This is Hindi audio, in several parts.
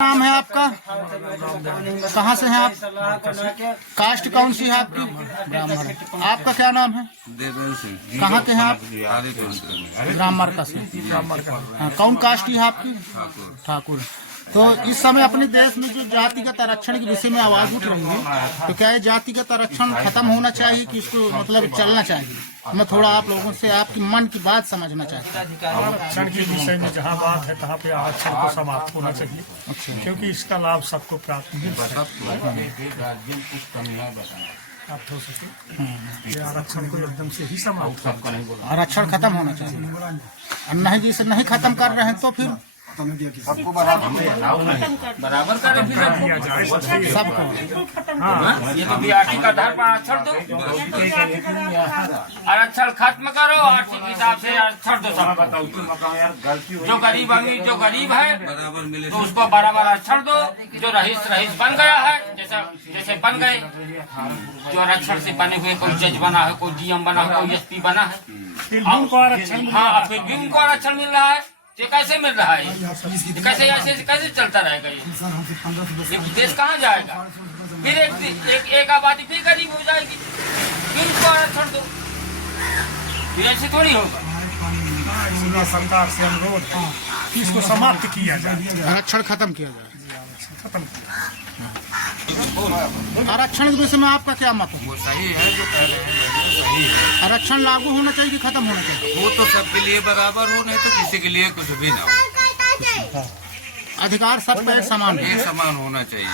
नाम है आपका? कहाँ से हैं आप? कास्ट कौन सी है आपकी? ब्राह्मण। आपका क्या नाम है? देवेंद्र सिंह। कहाँ के हैं आप? ग्राम का से। हाँ, कौन कास्ट है आपकी? ठाकुर। तो इस समय अपने देश में जो जातिगत आरक्षण के विषय में आवाज उठ रही है, तो क्या ये जातिगत आरक्षण खत्म होना चाहिए कि इसको मतलब चलना चाहिए? मैं थोड़ा आप लोगों से आपकी मन की बात समझना चाहता हूँ। आरक्षण के विषय में जहाँ बात है तहाँ पे आरक्षण को समाप्त होना चाहिए। अच्छा। क्योंकि इसका लाभ सबको प्राप्त हो सके। आरक्षण को एकदम से ही समाप्त, आरक्षण खत्म होना चाहिए। नहीं जी, से नहीं खत्म कर रहे हैं तो फिर सबको बराबर करें सबको। ये तो बीआरटी का आधार पर आरक्षण दो, आरक्षण खत्म करो, आर्थिक हिसाब से आरक्षण दो सबको। जो गरीब अमीर जो गरीब है बराबर मिले तो उसको बराबर आरक्षण दो। जो रईस बन गया है, जैसे बन गए, जो आरक्षण से बने हुए, कोई जज बना है, कोई डीएम बना है, कोई एसपी बना है, हाँ फिर भी उनको आरक्षण मिल रहा है। ये कैसे मिल रहा है? कैसे कैसे चलता रहेगा ये देश कहाँ जाएगा? फिर एक आबादी फिर गरीब हो जाएगी, फिर उसको आरक्षण दो, फिर ऐसे थोड़ी होगा। सरकार से अनुरोध है कि इसको समाप्त किया जाए, आरक्षण खत्म किया जाए। आरक्षण के विषय में आपका क्या मत है? वो सही है जो कह रहे हैं, सही है। आरक्षण लागू होना चाहिए कि खत्म होना चाहिए? वो तो सबके लिए बराबर हो, नहीं तो किसी के लिए कुछ भी ना हो। अधिकार सब पे एक समान है, एक समान होना चाहिए।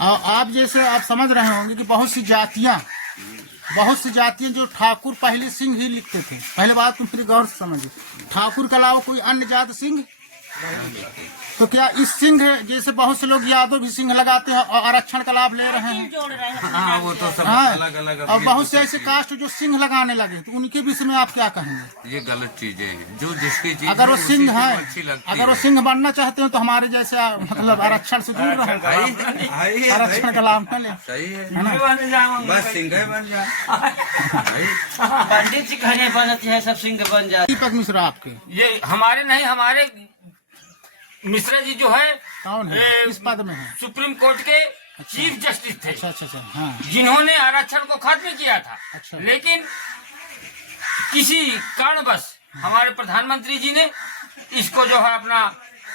और आप जैसे आप समझ रहे होंगे कि बहुत सी जातियां जो ठाकुर पहले सिंह ही लिखते थे। पहले बात तुम फिर गौर से समझिए, ठाकुर के अलावा कोई अन्य जात सिंह, तो क्या इस सिंह जैसे बहुत से लोग यादव भी सिंह लगाते हैं और आरक्षण का लाभ ले रहे हैं? हाँ, वो तो सब हाँ, अलग अलग। और बहुत से ऐसे कास्ट जो सिंह लगाने लगे, तो उनके विषय में आप क्या कहेंगे? ये गलत चीजें हैं। जो जिसकी चीज अगर वो सिंह है, अच्छी लगती अगर वो सिंह बनना चाहते हो तो हमारे जैसे मतलब आरक्षण से दूर रहे, आरक्षण का लाभ न ले। सही है बन बस सिंह बन जाए। पंडित जी कहने बनती है सब सिंह बन जाए। दीपक मिश्रा आपके ये हमारे नहीं, हमारे मिश्रा जी जो है कौन है, किस पद में है? सुप्रीम कोर्ट के चीफ जस्टिस थे। अच्छा हाँ। जिन्होंने आरक्षण को खत्म किया था। अच्छा। लेकिन किसी कारणवश हमारे प्रधानमंत्री जी ने इसको जो है अपना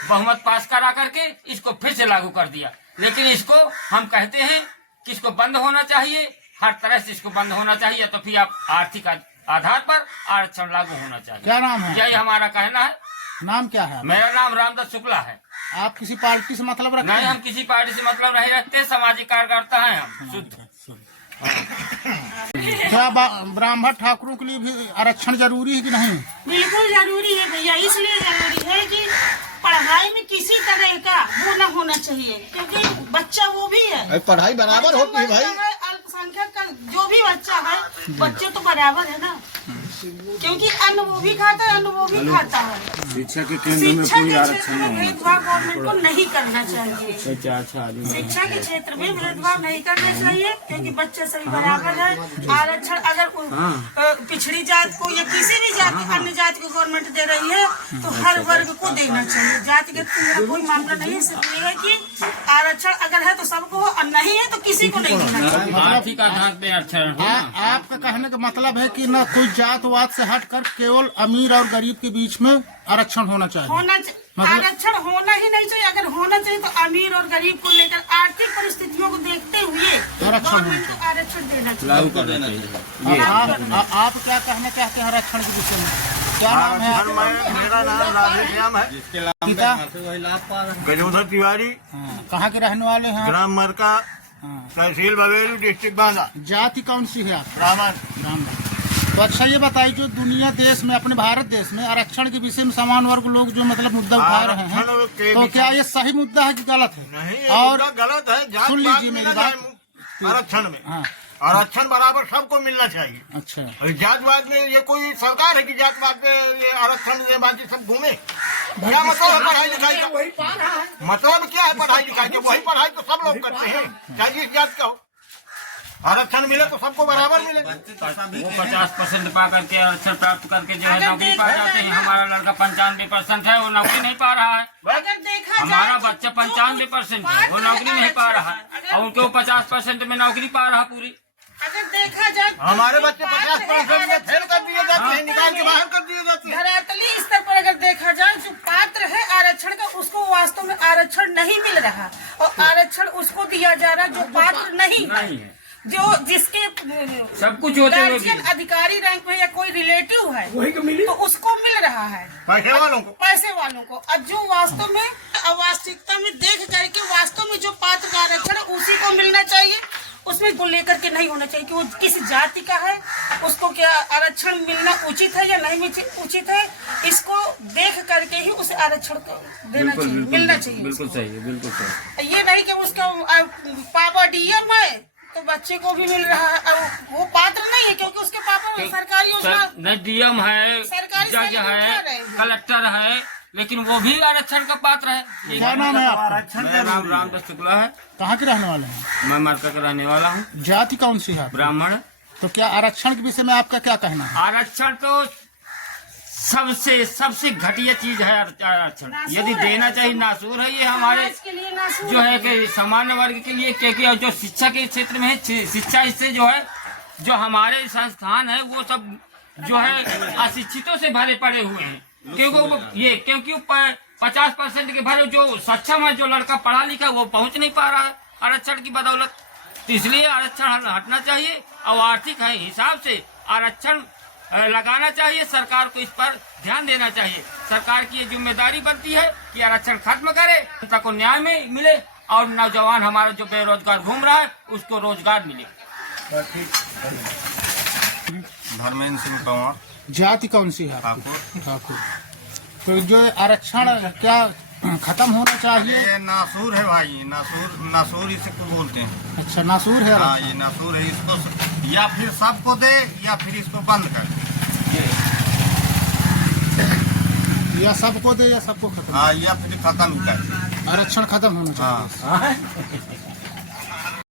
बहुमत पास करा करके इसको फिर से लागू कर दिया। लेकिन इसको हम कहते हैं कि इसको बंद होना चाहिए, हर तरह से इसको बंद होना चाहिए। तो फिर आप आर्थिक आधार पर आरक्षण लागू होना चाहिए। क्या नाम है? यही हमारा कहना है। नाम क्या है? मेरा नाम रामदास शुक्ला है। आप किसी पार्टी से मतलब रखते नहीं, हैं? हम किसी पार्टी से मतलब नहीं रखते, सामाजिक कार्यकर्ता हैं हम शुद्ध। क्या ब्राह्मण ठाकुरों के लिए भी आरक्षण जरूरी है कि नहीं? बिल्कुल जरूरी है भैया, इसलिए जरूरी है कि पढ़ाई में किसी तरह का वो न होना चाहिए, क्योंकि बच्चा वो भी है, पढ़ाई बराबर होती है भाई। अल्पसंख्यक का जो भी बच्चा है, बच्चे तो बराबर है ना, क्योंकि अन्न वो भी खाता है, अन्न वो भी खाता है। शिक्षा के केंद्र में कोई आरक्षण नहीं है। भेदभाव गवर्नमेंट को नहीं करना चाहिए। शिक्षा के क्षेत्र में भेदभाव नहीं करना चाहिए, क्योंकि बच्चे सभी बराबर है। आरक्षण अगर पिछड़ी जात को या किसी भी जाति अन्य जाति को गवर्नमेंट दे रही है तो हर वर्ग को देना चाहिए। जातिगत कोई मामला नहीं है, सिर्फ ये है कि आरक्षण अगर है तो सबको हो, और नहीं है तो किसी को नहीं देना चाहिए। आर्थिक आधार पे आरक्षण। आपका कहने का मतलब है कि न कोई जातवाद से हटकर केवल अमीर और गरीब के बीच में आरक्षण होना चाहिए। आरक्षण होना ही नहीं चाहिए। अगर होना चाहिए तो अमीर और गरीब को लेकर आर्थिक परिस्थितियों को देखते हुए गवर्नमेंट को आरक्षण देना चाहिए। आप क्या कहना चाहते हैं आरक्षण के विषय में? क्या नाम है? मेरा नाम राधेश्याम है। पिता गजोधर तिवारी। कहाँ के रहने वाले हैं? ग्राम मरका, तहसील बवेरू, डिस्ट्रिक्ट बांदा। जाति कौन सी है आप? ब्राह्मण। तो अच्छा ये बताइए, जो दुनिया देश में अपने भारत देश में आरक्षण के विषय में समान वर्ग लोग जो मतलब मुद्दा उठा रहे हैं, तो क्या ये सही मुद्दा है कि गलत है? नहीं, और गलत है। सुन लीजिए मेरी बात। आरक्षण में हाँ, आरक्षण बराबर सबको मिलना चाहिए। अच्छा। जातवाद में ये कोई सरकार है कि जातवाद में ये आरक्षण दे बाकी सब घूमे? क्या मतलब है पढ़ाई लिखाई का? मतलब क्या है पढ़ाई लिखाई का? वही पढ़ाई तो सब लोग करते हैं, चाहे जिस जात का हो। आरक्षण मिले तो सबको बराबर मिले। वो 50% पा करके आरक्षण प्राप्त करके जो है नौकरी पा जाते हैं। हमारा लड़का 95% है, वो नौकरी नहीं पा रहा है। अगर देखा हमारा बच्चा 95% है, वो नौकरी नहीं पा रहा है, और उनको 50% में नौकरी पा रहा पूरी। अगर देखा जाए हमारे बच्चे 50% में फेल कर दिए जाते हैं, निकाल के बाहर कर दिए जाते हैं। धरातली स्तर पर अगर देखा जाए, जो पात्र है आरक्षण का, उसको वास्तव में आरक्षण नहीं मिल रहा, और आरक्षण उसको दिया जा रहा जो पात्र नहीं है, जो जिसके सब कुछ होते हुए गार्जियन अधिकारी रैंक में या कोई रिलेटिव है, तो उसको मिल रहा है पैसे वालों को। अब जो वास्तव में अवास्तविकता में देख करके वास्तव में जो पात्र का आरक्षण है उसी को मिलना चाहिए, उसमें को लेकर के नहीं होना चाहिए कि वो किस जाति का है, उसको क्या आरक्षण मिलना उचित है या नहीं उचित है। इसको देख करके ही उसे आरक्षण को देना चाहिए, मिलना चाहिए। बिल्कुल सही है, बिल्कुल सही। ये नहीं कि उसका पापा डीएम है तो बच्चे को भी मिल रहा है, वो पात्र नहीं है क्योंकि उसके पापा सरकारी योजना नहीं, डीएम है, सरकारी जज है, कलेक्टर है, लेकिन वो भी आरक्षण का पात्र है। क्या नाम है आपका? मेरा नाम रामदास शुक्ला है। कहाँ के रहने वाले हैं? मैं मार्का का रहने वाला हूँ। जाति कौन सी है? ब्राह्मण। तो क्या आरक्षण के विषय में आपका क्या कहना है? आरक्षण तो सबसे घटिया चीज है आरक्षण। यदि देना चाहिए, नासूर है ये हमारे जो है कि सामान्य वर्ग के लिए, क्योंकि जो शिक्षा के क्षेत्र में है, शिक्षा इससे जो है, जो हमारे संस्थान है वो सब जो है अशिक्षितों से भरे पड़े हुए हैं, क्योंकि 50% के भरे जो सक्षम है, जो लड़का पढ़ा लिखा वो पहुंच नहीं पा रहा है आरक्षण की बदौलत। तो इसलिए आरक्षण हटना चाहिए और आर्थिक हिसाब से आरक्षण लगाना चाहिए। सरकार को इस पर ध्यान देना चाहिए। सरकार की ये जिम्मेदारी बनती है कि आरक्षण खत्म करे, जनता को न्याय में मिले, और नौजवान हमारा जो बेरोजगार घूम रहा है उसको रोजगार मिले। धर्मेंद्र सिंह पंवार। जाति कौन सी है? ठाकुर। तो जो आरक्षण क्या खत्म होना चाहिए? ये नासूर है भाई, नासूर इसे को बोलते हैं। अच्छा, नासूर है। हाँ, ये नासूर है। इसको या फिर सबको दे या फिर इसको बंद कर, या सबको दे या सबको खत्म। हाँ, या फिर खत्म ही कर। आरक्षण खत्म होना चाहिए। हाँ।